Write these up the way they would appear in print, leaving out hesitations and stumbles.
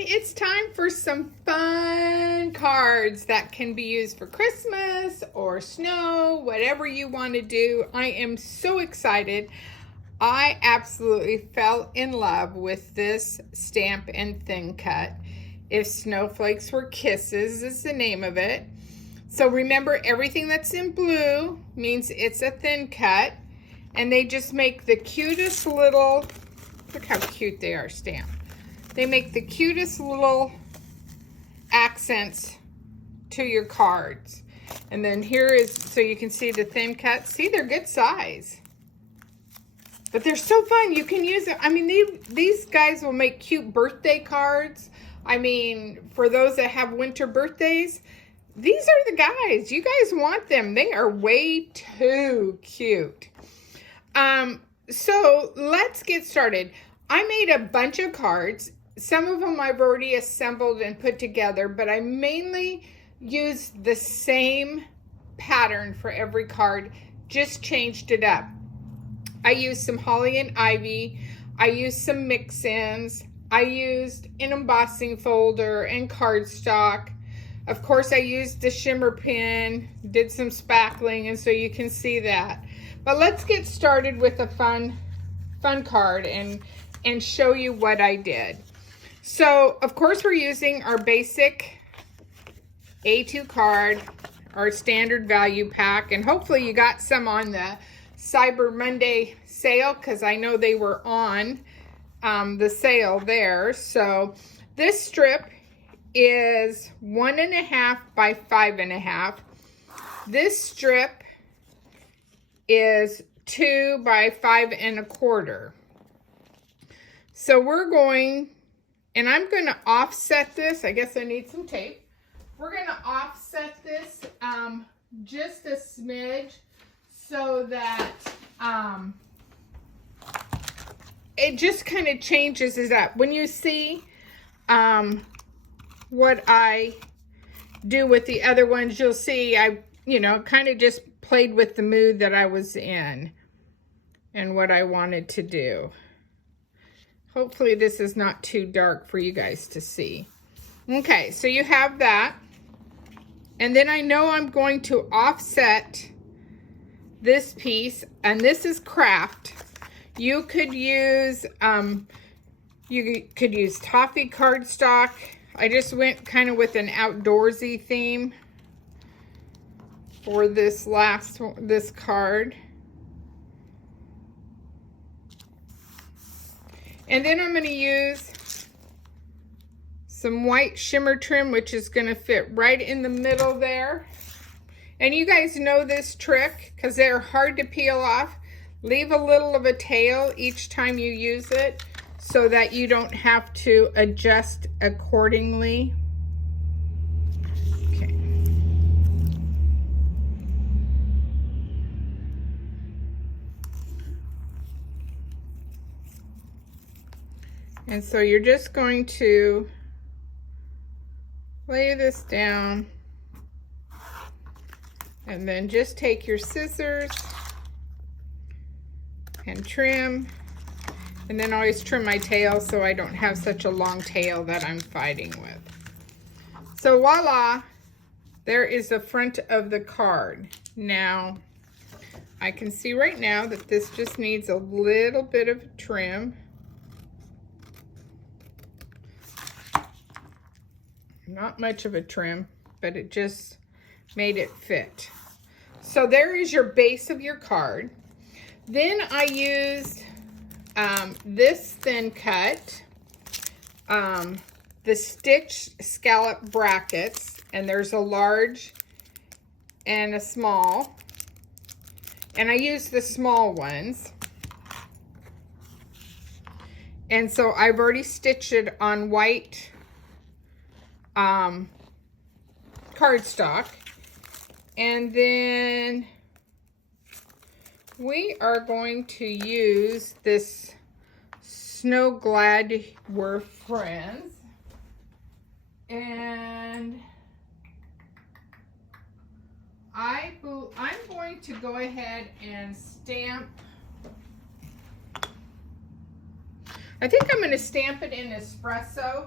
It's time for some fun cards that can be used for Christmas or snow, whatever you want to do. I am so excited. I absolutely fell in love with this stamp and thin cut. If Snowflakes Were Kisses is the name of it. So remember, everything that's in blue means it's a thin cut. And they just make the cutest little, look how cute they are stamped. They make the cutest little accents to your cards. And then here is, so you can see the thin cut. See, they're good size. But they're so fun. You can use it. I mean, these guys will make cute birthday cards. I mean, for those that have winter birthdays, these are the guys. You guys want them. They are way too cute. So let's get started. I made a bunch of cards. Some of them I've already assembled and put together, but I mainly use the same pattern for every card, just changed it up. I used some holly and ivy. I used some mix-ins. I used an embossing folder and cardstock. Of course, I used the shimmer pin, did some spackling, and so you can see that. But let's get started with a fun card and show you what I did. So, of course, we're using our basic A2 card, our standard value pack, and hopefully you got some on the Cyber Monday sale, because I know they were on the sale there. So this strip is 1.5 by 5.5. This strip is 2 by 5.25. So we're going, and I'm going to offset this. I guess I need some tape. We're going to offset this just a smidge so that it just kind of changes it up. When you see what I do with the other ones, you'll see I, kind of just played with the mood that I was in and what I wanted to do. Hopefully this is not too dark for you guys to see. Okay, so you have that. And then I know I'm going to offset this piece, and this is craft. You could use toffee cardstock. I just went kind of with an outdoorsy theme for this this card. And then I'm going to use some white shimmer trim, which is going to fit right in the middle there. And you guys know this trick because they're hard to peel off. Leave a little of a tail each time you use it so that you don't have to adjust accordingly. Okay. And so you're just going to lay this down and then just take your scissors and trim, and then always trim my tail so I don't have such a long tail that I'm fighting with. So voila, there is the front of the card. Now, I can see right now that this just needs a little bit of trim. Not much of a trim, but it just made it fit. So there is your base of your card. Then I used this thin cut, the stitch scallop brackets, and there's a large and a small. And I used the small ones. And so I've already stitched it on white cardstock. And then we are going to use this Snow Glad We're Friends. And I'm going to go ahead and stamp. I think I'm going to stamp it in espresso.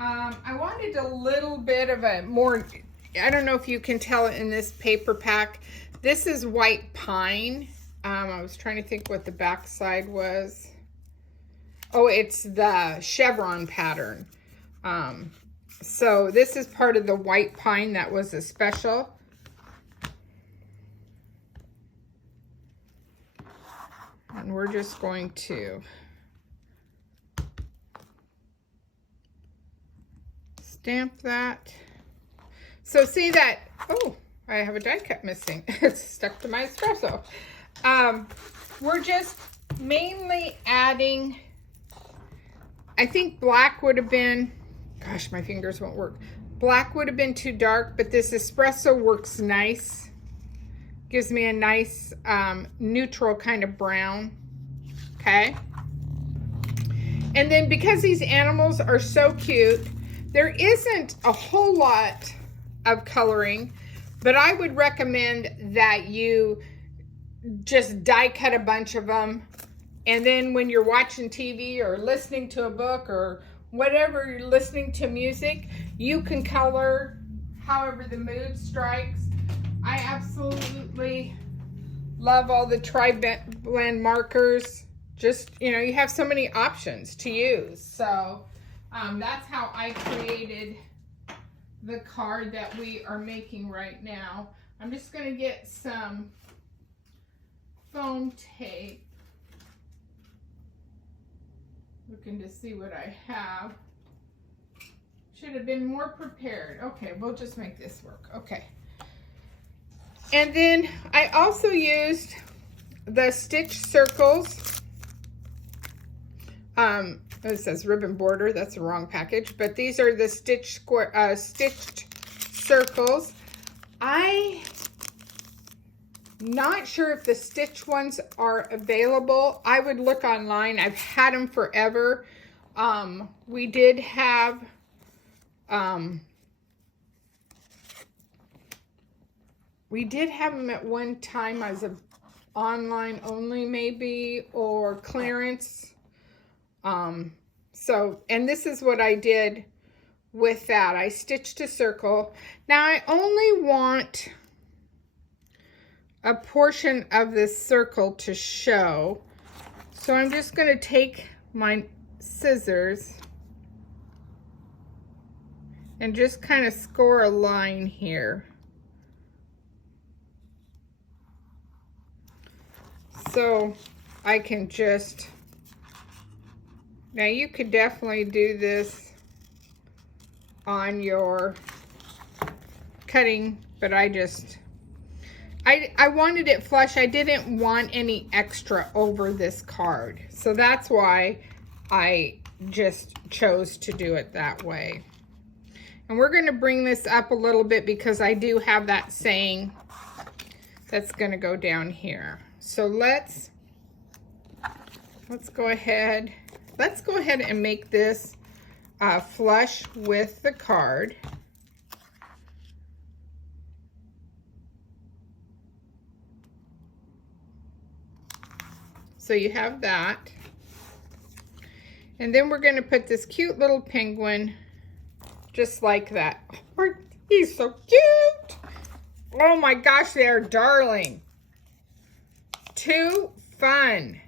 I wanted a little bit of a more, I don't know if you can tell it in this paper pack. This is white pine. I was trying to think what the back side was. Oh, it's the chevron pattern. So this is part of the white pine that was a special. And we're just going to stamp that. So see that, oh, I have a die cut missing. It's stuck to my espresso. We're just mainly adding, I think black would have been, gosh, my fingers won't work. Black would have been too dark, but this espresso works nice. Gives me a nice neutral kind of brown, okay? And then because these animals are so cute, there isn't a whole lot of coloring, but I would recommend that you just die cut a bunch of them. And then when you're watching TV or listening to a book or whatever, you're listening to music, you can color however the mood strikes. I absolutely love all the tri-blend markers. Just, you know, you have so many options to use. So that's how I created the card that we are making right now. I'm just going to get some foam tape. Looking to see what I have. Should have been more prepared. Okay, we'll just make this work. Okay. And then I also used the stitch circles. It says ribbon border. That's the wrong package. But these are the stitched circles. I'm not sure if the stitch ones are available. I would look online. I've had them forever. We did have them at one time as a online only maybe, or clearance. And this is what I did with that. I stitched a circle. Now I only want a portion of this circle to show. So I'm just going to take my scissors and just kind of score a line here. So I can just, now you could definitely do this on your cutting, but I wanted it flush. I didn't want any extra over this card. So that's why I just chose to do it that way. And we're going to bring this up a little bit because I do have that saying that's going to go down here. So let's go ahead. Let's go ahead and make this flush with the card. So you have that. And then we're going to put this cute little penguin just like that. Oh, he's so cute. Oh my gosh, they are darling. Too fun.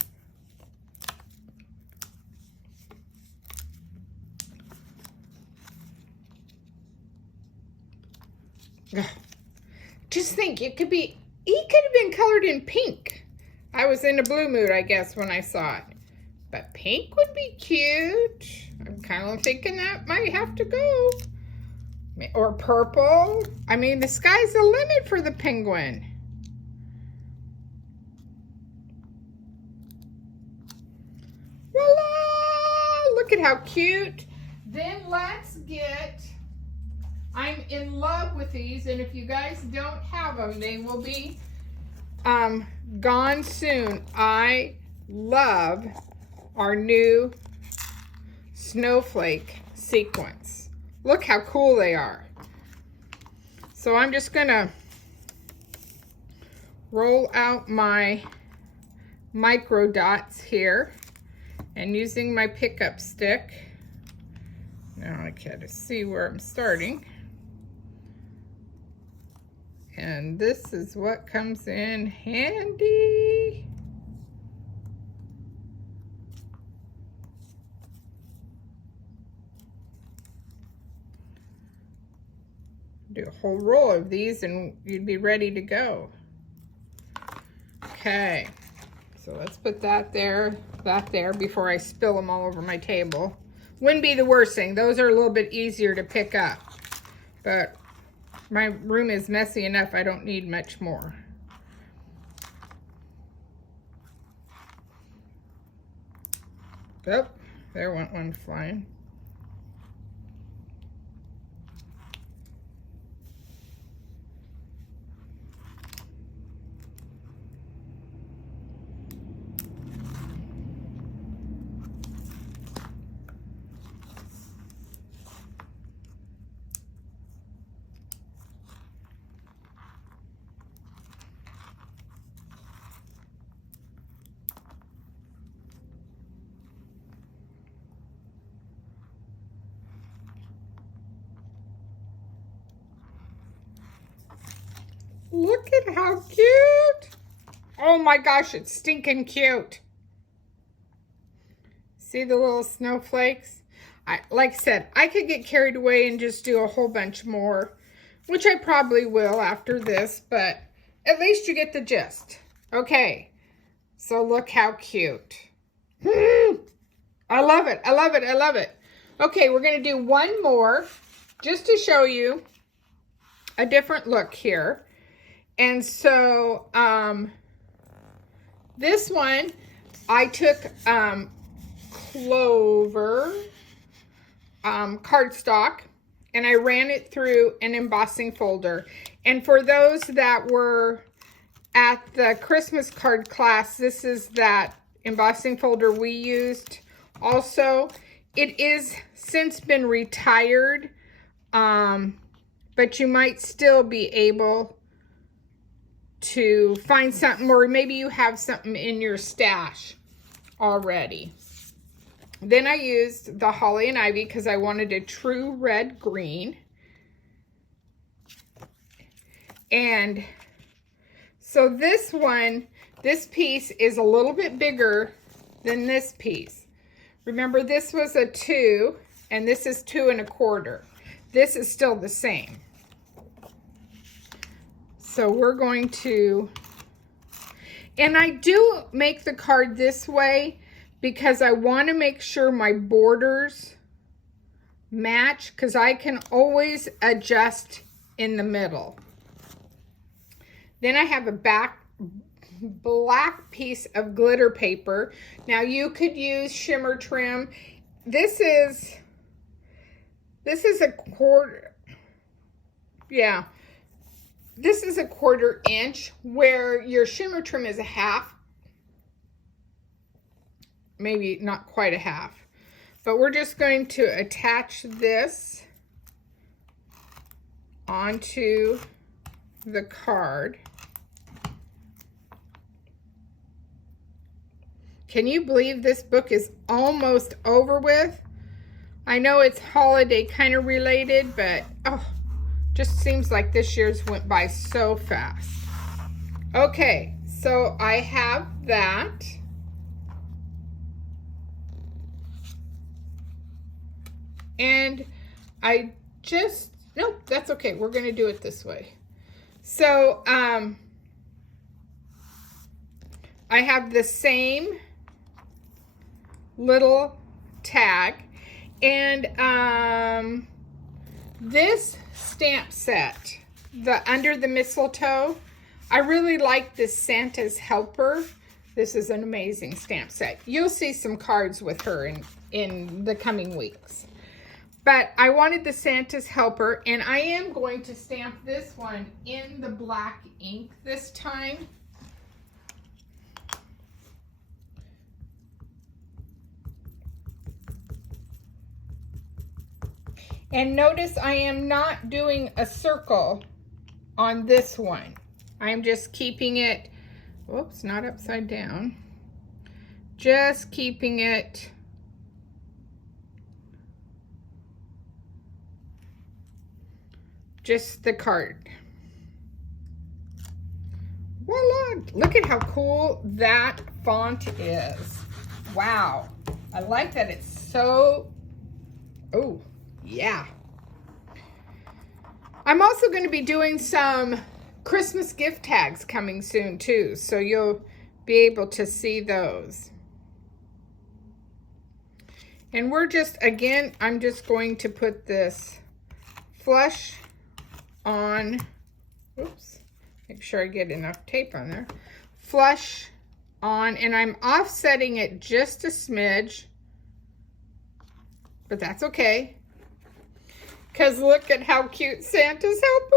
Just think, he could have been colored in pink. I was in a blue mood, I guess, when I saw it. But pink would be cute. I'm kind of thinking that might have to go. Or purple. I mean, the sky's the limit for the penguin. Voila! Look at how cute. Then let's get, I'm in love with these, and if you guys don't have them, they will be gone soon. I love our new snowflake sequence. Look how cool they are. So I'm just gonna roll out my micro dots here and using my pickup stick, Now I gotta see where I'm starting. And this is what comes in handy. Do a whole roll of these and you'd be ready to go. Okay, so let's put that there before I spill them all over my table. Wouldn't be the worst thing. Those are a little bit easier to pick up, but my room is messy enough. I don't need much more. Oh, there went one flying. Look at how cute. Oh my gosh, it's stinking cute. See the little snowflakes? Like I said, I could get carried away and just do a whole bunch more, which I probably will after this, but at least you get the gist. Okay, so look how cute. I love it, I love it, I love it. Okay, we're gonna do one more just to show you a different look here. And so this one, I took Clover cardstock and I ran it through an embossing folder. And for those that were at the Christmas card class, this is that embossing folder we used. Also, it is since been retired, but you might still be able to find something, or maybe you have something in your stash already. Then I used the Holly and Ivy because I wanted a true red green. And so this one, this piece is a little bit bigger than this piece. Remember, this was a 2 and this is 2 1/4. This is still the same. So we're going to, and I do make the card this way because I want to make sure my borders match, because I can always adjust in the middle. Then I have a black piece of glitter paper. Now you could use shimmer trim. This is a quarter, yeah. This is a 1/4 inch where your shimmer trim is a half. Maybe not quite a half. But we're just going to attach this onto the card. Can you believe this book is almost over with? I know it's holiday kind of related, but oh, just seems like this year's went by so fast. Okay, so I have that. And I just, nope, that's okay. We're going to do it this way. So I have the same little tag. And this stamp set, the Under the Mistletoe, I really like this Santa's Helper. This is an amazing stamp set. You'll see some cards with her in the coming weeks. But I wanted the Santa's Helper, and I am going to stamp this one in the black ink this time. And notice I am not doing a circle on this one. I'm just keeping it, whoops, not upside down. Just keeping it just the card. Voila! Look at how cool that font is. Wow. I like that it's so, oh, yeah. I'm also going to be doing some Christmas gift tags coming soon too, so you'll be able to see those. And we're just, again, I'm just going to put this flush on, oops, make sure I get enough tape on there. Flush on, and I'm offsetting it just a smidge, but that's okay. Because look at how cute Santa's helper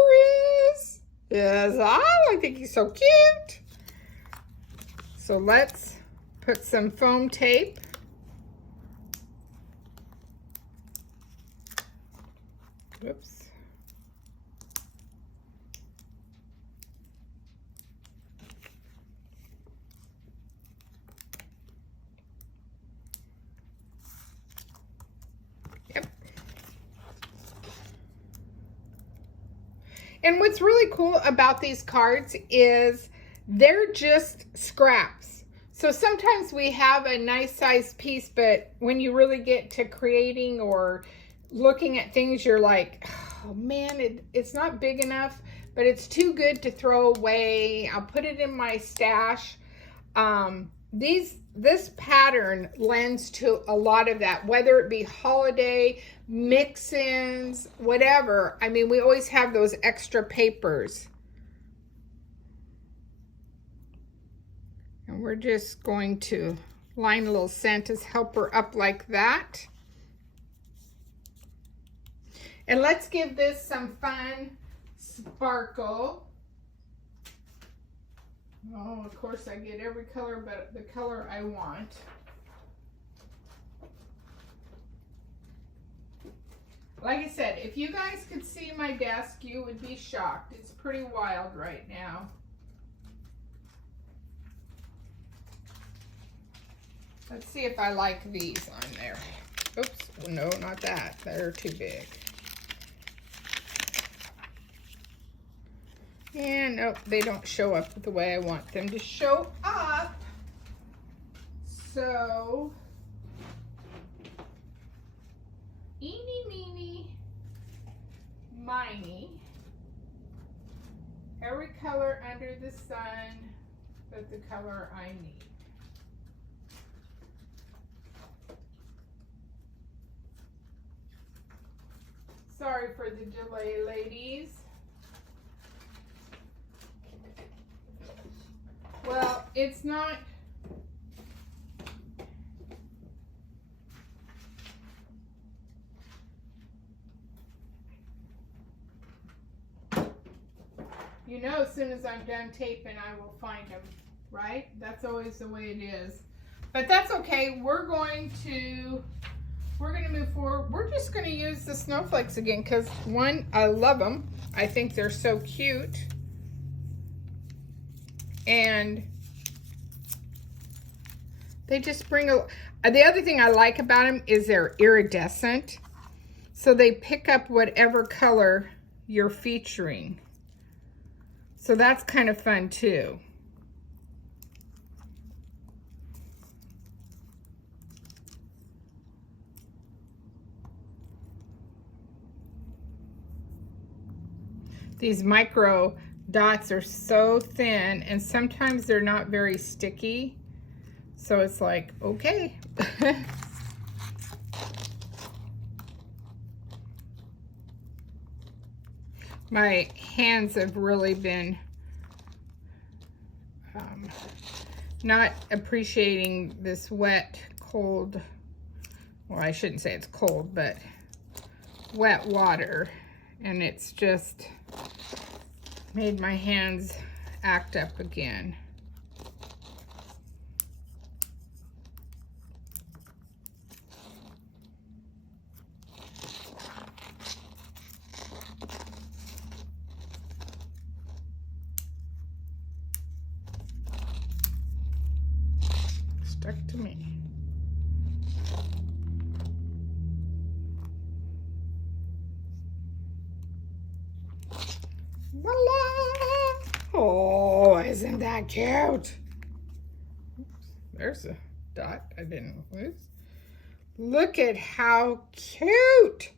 is. Yes, oh, I think he's so cute. So let's put some foam tape. Whoops. Yep. And what's really cool about these cards is they're just scraps. So sometimes we have a nice sized piece, but when you really get to creating or looking at things, you're like, oh man, it's not big enough, but it's too good to throw away. I'll put it in my stash. This pattern lends to a lot of that, whether it be holiday, mix-ins, whatever. I mean, we always have those extra papers. And we're just going to line a little Santa's helper up like that. And let's give this some fun sparkle. Oh, of course I get every color but the color I want. Like I said, if you guys could see my desk, you would be shocked. It's pretty wild right now. Let's see if I like these on there. Oops, no, not that. They're too big. And nope, they don't show up the way I want them to show up. So, eeny, meeny, miny. Every color under the sun, but the color I need. Sorry for the delay, ladies. Well, it's not. You know, as soon as I'm done taping, I will find them, right? That's always the way it is. But that's okay. We're going to move forward. We're just going to use the snowflakes again because, one, I love them. I think they're so cute. And they just bring a... The other thing I like about them is they're iridescent. So they pick up whatever color you're featuring. So that's kind of fun too. These micro dots are so thin, and sometimes they're not very sticky. So it's like, okay. My hands have really been not appreciating this wet, cold, well, I shouldn't say it's cold, but wet water. And it's just made my hands act up again. Stuck to me. Voila! Oh, isn't that cute? Oops, there's a dot I didn't lose. Look at how cute!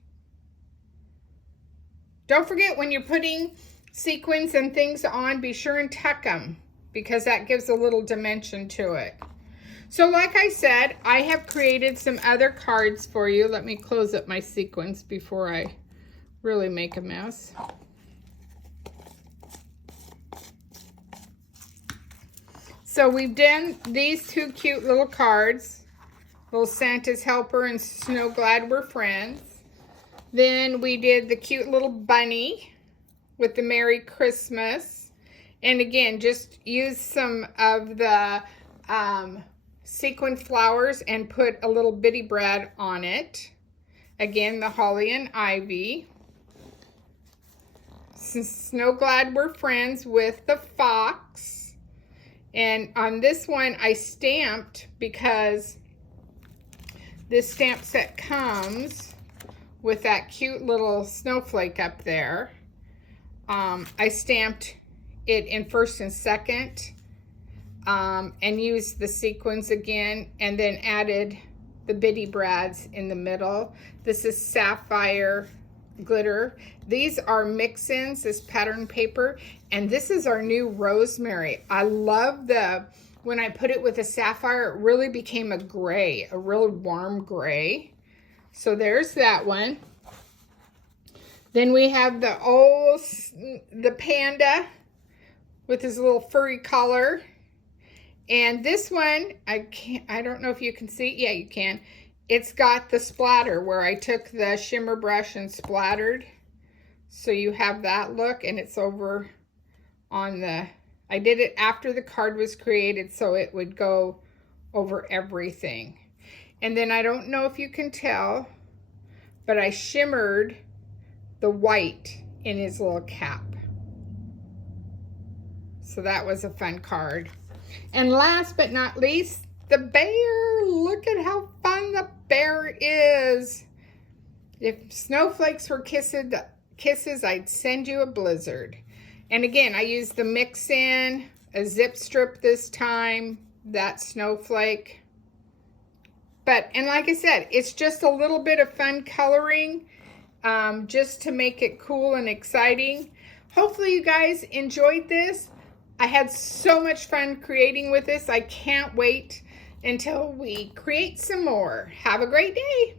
Don't forget, when you're putting sequins and things on, be sure and tuck them, because that gives a little dimension to it. So like I said, I have created some other cards for you. Let me close up my sequins before I really make a mess. So we've done these two cute little cards, little Santa's Helper and Snow Glad We're Friends. Then we did the cute little bunny with the Merry Christmas. And again, just use some of the sequin flowers and put a little bitty bread on it. Again, the holly and ivy. Snow Glad We're Friends with the fox. And on this one, I stamped because this stamp set comes with that cute little snowflake up there. I stamped it in first and second and used the sequins again, and then added the bitty brads in the middle. This is sapphire glitter. These are mix-ins, this pattern paper, and this is our new rosemary. I love when I put it with a sapphire, it really became a gray, a really warm gray. So there's that one. Then we have the panda with his little furry collar. And this one, I don't know if you can see. Yeah, you can. It's got the splatter where I took the shimmer brush and splattered. So you have that look, and it's over on I did it after the card was created so it would go over everything. And then I don't know if you can tell, but I shimmered the white in his little cap. So that was a fun card. And last but not least, the bear. Look at how fun the bear is. If snowflakes were kisses, I'd send you a blizzard. And again, I used the mix-in, a zip strip this time, that snowflake. And like I said, it's just a little bit of fun coloring, just to make it cool and exciting. Hopefully you guys enjoyed this. I had so much fun creating with this. I can't wait until we create some more. Have a great day.